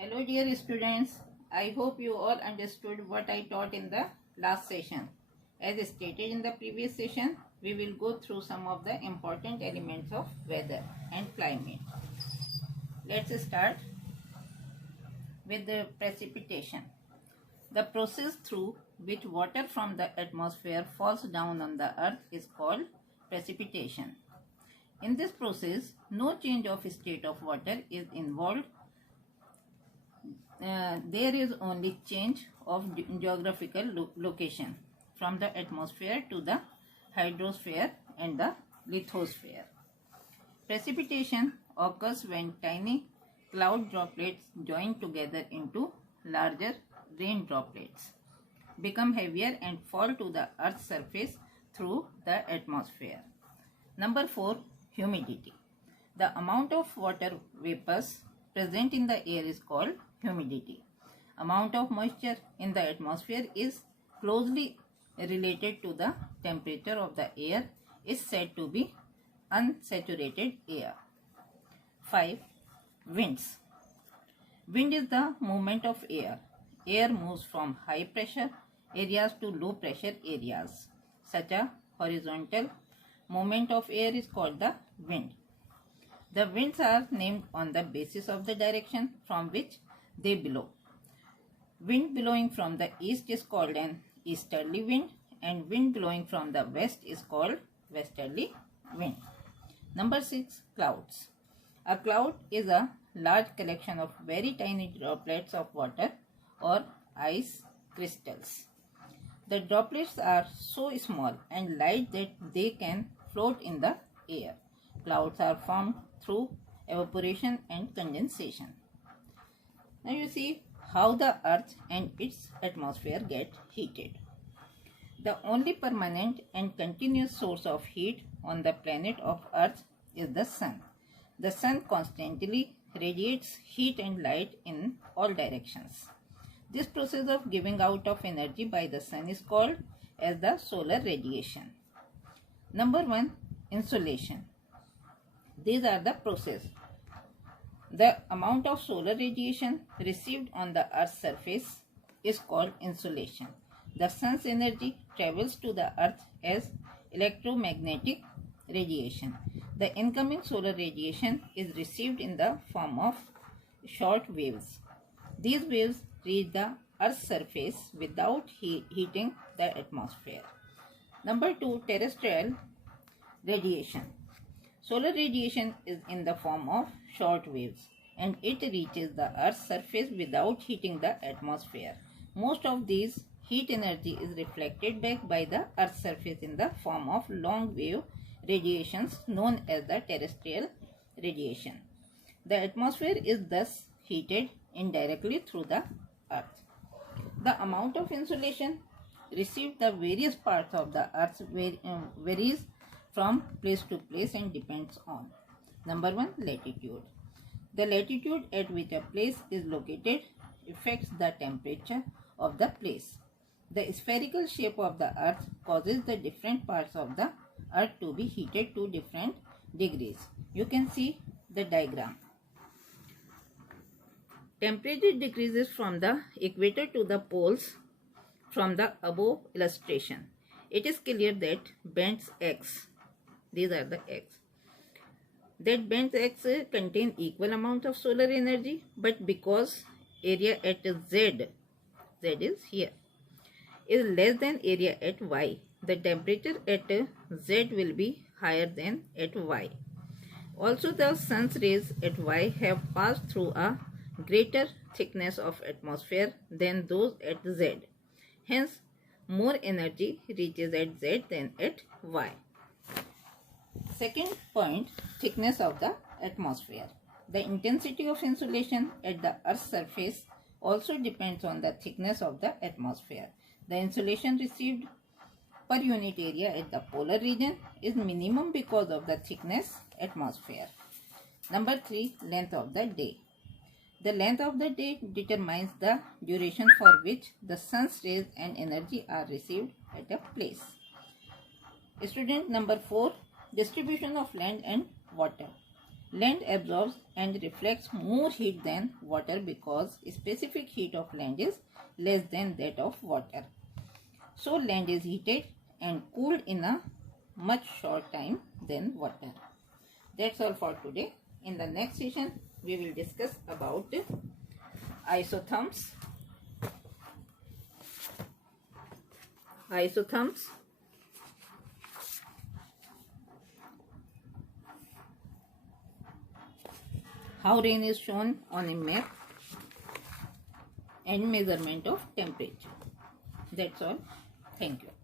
Hello dear students, I hope you all understood what I taught in the last session. As stated in the previous session, we will go through some of the important elements of weather and climate. Let's start with the precipitation. The process through which water from the atmosphere falls down on the earth is called precipitation. In this process, no change of state of water is involved. There is only change of geographical location from the atmosphere to the hydrosphere and the lithosphere. Precipitation occurs when tiny cloud droplets join together into larger rain droplets, become heavier and fall to the earth's surface through the atmosphere. Number 4. Humidity. The amount of water vapors present in the air is called humidity. Amount of moisture in the atmosphere is closely related to the temperature of the air, is said to be unsaturated air. 5. Winds. Wind is the movement of air. Air moves from high pressure areas to low pressure areas. Such a horizontal movement of air is called the wind. The winds are named on the basis of the direction from which they blow. Wind blowing from the east is called an easterly wind, and wind blowing from the west is called westerly wind. Number 6. Clouds. A cloud is a large collection of very tiny droplets of water or ice crystals. The droplets are so small and light that they can float in the air. Clouds are formed through evaporation and condensation. Now you see how the earth and its atmosphere get heated. The only permanent and continuous source of heat on the planet of earth is the sun. The sun constantly radiates heat and light in all directions. This process of giving out of energy by the sun is called as the solar radiation. Number 1. Insolation. These are the process. The amount of solar radiation received on the Earth's surface is called insolation. The sun's energy travels to the Earth as electromagnetic radiation. The incoming solar radiation is received in the form of short waves. These waves reach the Earth's surface without heating the atmosphere. Number 2. Terrestrial radiation. Solar radiation is in the form of short waves and it reaches the Earth's surface without heating the atmosphere. Most of these heat energy is reflected back by the Earth's surface in the form of long wave radiations known as the terrestrial radiation. The atmosphere is thus heated indirectly through the Earth. The amount of insolation received the various parts of the Earth varies from place to place and depends on number 1. Latitude. The latitude at which a place is located affects the temperature of the place. The spherical shape of the earth causes the different parts of the earth to be heated to different degrees. You can see the diagram. Temperature decreases from the equator to the poles from the above illustration. It is clear that bands X, these are the X, that bands X contain equal amount of solar energy, but because area at Z is here, is less than area at Y, the temperature at Z will be higher than at Y. Also, the sun's rays at Y have passed through a greater thickness of atmosphere than those at Z. Hence, more energy reaches at Z than at Y. Second point, thickness of the atmosphere. The intensity of insolation at the Earth's surface also depends on the thickness of the atmosphere. The insolation received per unit area at the polar region is minimum because of the thickness atmosphere. Number 3. Length of the day. The length of the day determines the duration for which the sun's rays and energy are received at a place. Student, number 4. Distribution of land and water. Land absorbs and reflects more heat than water because specific heat of land is less than that of water. So land is heated and cooled in a much short time than water. That's all for today. In the next session, we will discuss about isotherms. How rain is shown on a map, and measurement of temperature. That's all. Thank you.